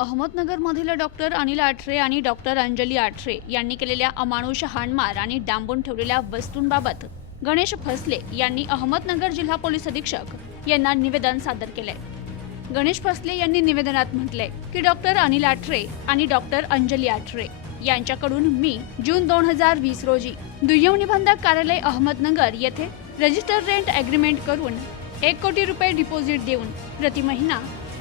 अहमदनगरमधील doctor Anil Athare आणि doctor Anjali Athare यांनी केलेल्या अमानुष हाणमार आणि डांबून ठेवलेल्या वस्तूंबाबत गणेश फसले यांनी अहमदनगर जिल्हा पोलीस अधीक्षक यांना निवेदन सादर केलंय. गणेश फसले यांनी निवेदनात म्हटलंय की डॉक्टर अनिल आठरे आणि डॉक्टर अंजली आठरे यांच्याकडून मी जून दोन हजार वीस रोजी दुय्यम निबंधक कार्यालय अहमदनगर येथे रजिस्टर रेंट अग्रीमेंट करून एक कोटी रुपये डिपॉझिट देऊन प्रति महिना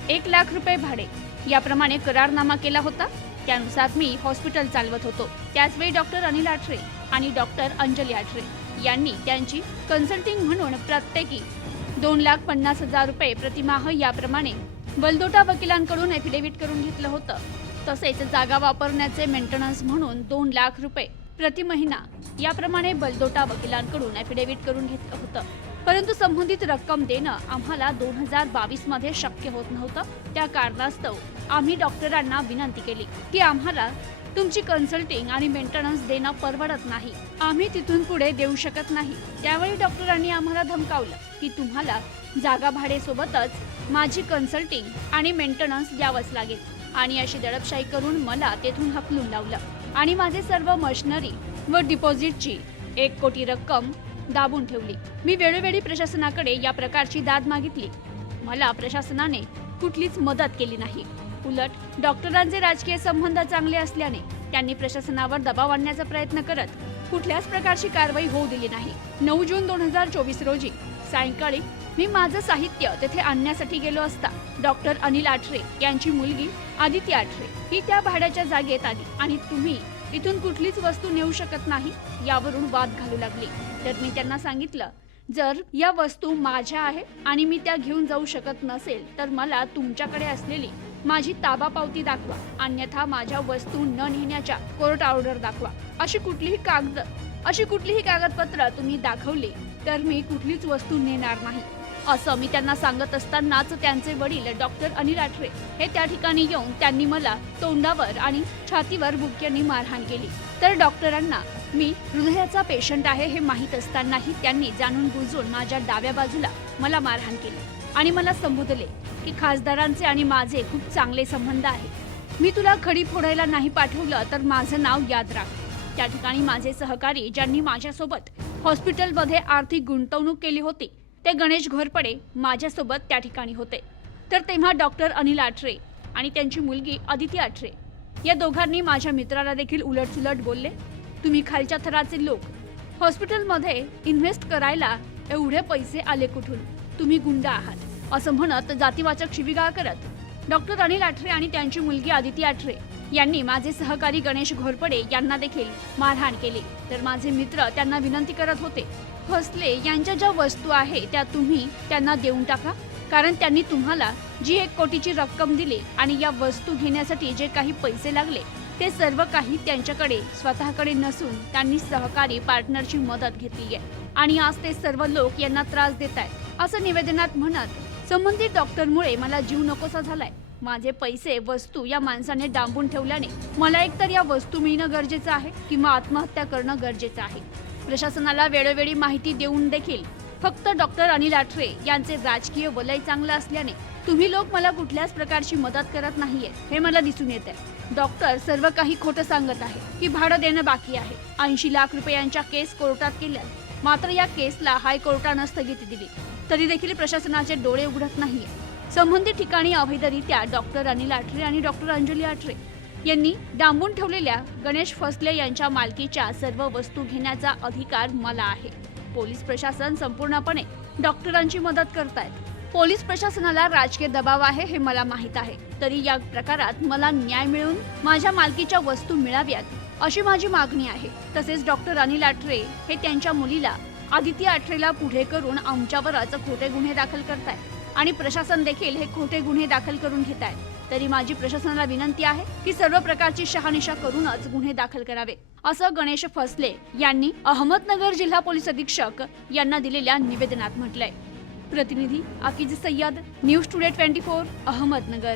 एक लाख रुपये भाडे याप्रमाणे करारनामा केला होता. त्यानुसार मी हॉस्पिटल चालवत होतो. त्याचवेळी डॉक्टर अनिल आठरे आणि डॉक्टर अंजली आठरे यांनी त्यांची कन्सल्टिंग म्हणून प्रत्येकी दोन लाख पन्नास हजार रुपये प्रतिमाह याप्रमाणे बलदोटा वकिलांकडून एफिडेव्हिट करून घेतलं होतं. तसेच जागा वापरण्याचे मेंटेनन्स म्हणून दोन लाख रुपये प्रति महिना याप्रमाणे बलदोटा वकिलांकडून एफिडेव्हिट करून घेतलं होतं. परंतु संबंधित रक्कम देणं आम्हाला दोन हजार बावीसमध्ये शक्य होत नव्हतं. त्या कारणास्तव आम्ही डॉक्टरांना विनंती केली की आम्हाला तुमची कन्सल्टिंग आणि मेंटेनन्स देणं परवडत नाही. आम्ही तिथून पुढे देऊ शकत नाही. त्यावेळी डॉक्टरांनी आम्हाला धमकावलं की तुम्हाला जागा भाडेसोबतच माझी कन्सल्टिंग आणि मेंटेनन्स द्यावंच लागेल. आणि अशी दडपशाही करून मला तेथून हकलून लावलं. आणि माझे सर्व मशिनरी व डिपॉझिटची एक कोटी रक्कम दाबून ठेवली. मी वेळोवेळी प्रशासनाकडे या प्रकारची दाद मागितली. मला प्रशासनाने कुठलीच मदत केली नाही. उलट डॉक्टरांचे राजकीय संबंध चांगले असल्याने त्यांनी प्रशासनावर दबाव आणण्याचा प्रयत्न करत कुठल्याच प्रकारची कारवाई होऊ दिली नाही. नऊ जून दोन हजार चोवीस रोजी सायंकाळी मी माझं साहित्य तेथे आणण्यासाठी गेलो असता डॉक्टर अनिल आठरे यांची मुलगी आदिती आठरे ही त्या भाड्याच्या जागेत आली आणि तुम्ही इथून कुठलीच वस्तू नेऊ शकत नाही यावरून वाद घालू लागली. तर मी त्यांना सांगितलं जर या वस्तू माझ्या आहे आणि मी त्या घेऊन जाऊ शकत नसेल तर मला तुमच्याकडे असलेली माझी ताबा पावती दाखवा अन्यथा माझ्या वस्तू न नेण्याच्या कोर्ट ऑर्डर दाखवा. अशी कुठलीही कागद अशी कुठलीही कागदपत्र तुम्ही दाखवली तर मी कुठलीच वस्तू नेणार नाही. असं मी त्यांना सांगत असतानाच त्यांचे वडील डॉक्टर अनिल आठरे हे त्या ठिकाणी येऊन त्यांनी मला तोंडावर आणि छातीवर बुक्यांनी मारहाण केली. तर डॉक्टरांना मी हृदयाचा पेशंट आहे हे माहीत असतानाही त्यांनी जाणून बुजून माझ्या डाव्या बाजूला मला मारहाण केली आणि मला संबोधले की खासदारांचे आणि माझे खूप चांगले संबंध आहे. मी तुला खडी फोडायला नाही पाठवलं तर माझं नाव याद राख. त्या ठिकाणी माझे सहकारी ज्यांनी माझ्यासोबत हॉस्पिटलमध्ये आर्थिक गुंतवणूक केली होती ते गणेश घोरपडे माझ्यासोबत त्या ठिकाणी होते. तर तेव्हा डॉक्टर अनिल आठरे आणि त्यांची मुलगी अदिती आठरे या दोघांनी माझ्या मित्राला देखील उलटसुलट बोलले तुम्ही खालच्या थराचे लोक. हॉस्पिटलमध्ये इन्व्हेस्ट करायला एवढे पैसे आले कुठून? तुम्ही गुंड आहात. असं म्हणत जातीवाचक शिविगाळ करत डॉक्टर अनिल आठरे आणि त्यांची मुलगी आदिती आठरे यांनी माझे सहकारी गणेश घोरपडे यांना देखील मारहाण केली. तर माझे मित्र त्यांना विनंती करत होते फसले यांच्या ज्या वस्तू आहे त्या तुम्ही त्यांना देऊन टाका. कारण त्यांनी तुम्हाला जी एक कोटीची रक्कम दिली आणि या वस्तू घेण्यासाठी जे काही पैसे लागले ते सर्व काही त्यांच्याकडे स्वतःकडे नसून त्यांनी सहकारी पार्टनरची मदत घेतली आहे. आणि आज ते सर्व लोक यांना त्रास देत आहेत. असं निवेदनात म्हणत संबंधित डॉक्टरमुळे मला जीव नकोसा झालाय. माझे पैसे वस्तू या माणसाने डांबून ठेवल्याने मला एकतर या वस्तू मिळणं गरजेचं आहे किंवा आत्महत्या करणं गरजेचं आहे. प्रशासनाला वेळोवेळी माहिती देऊन देखील फक्त डॉक्टर अनिल आठरे यांचे राजकीय वलय चांगलं असल्याने तुम्ही लोक मला कुठल्याच प्रकारची मदत करत नाहीये हे मला दिसून येते डॉक्टर सर्व काही खोटं सांगत आहे की भाडं देणं बाकी आहे. ऐंशी लाख रुपयांच्या केस कोर्टात केल्या मात्र या केसला हायकोर्टानं स्थगिती दिली. तरी देखील प्रशासनाचे डोळे उघडत नाहीये. संबंधित ठिकाणी अवैधरित्या डॉक्टर अनिल आठरे आणि डॉक्टर अंजली आठरे यांनी डांबून ठेवलेल्या गणेश फसले यांच्या मालकीच्या सर्व वस्तू घेण्याचा अधिकार मला आहे. पोलीस प्रशासन संपूर्णपणे डॉक्टरांची मदत करतायत. पोलीस प्रशासनाला राजकीय दबाव आहे हे मला माहीत आहे. तरी या प्रकारात मला न्याय मिळून माझ्या मालकीच्या वस्तू मिळाव्यात अशी माझी मागणी आहे. तसेच डॉक्टर अनिल आठरे हे त्यांच्या मुलीला आदिती आठरेला पुढे करून आमच्यावरच खोटे गुन्हे दाखल करतायत. आणि प्रशासन देखील हे खोटे गुन्हे दाखल करून घेत आहेत. तरी माझी प्रशासनाला विनंती आहे की सर्व प्रकारची शहानिशा करूनच गुन्हे दाखल करावे. असं गणेश फसले यांनी अहमदनगर जिल्हा पोलीस अधीक्षक यांना दिलेल्या निवेदनात म्हटलंय. प्रतिनिधी Akij Sayyad news today twenty four Ahmednagar.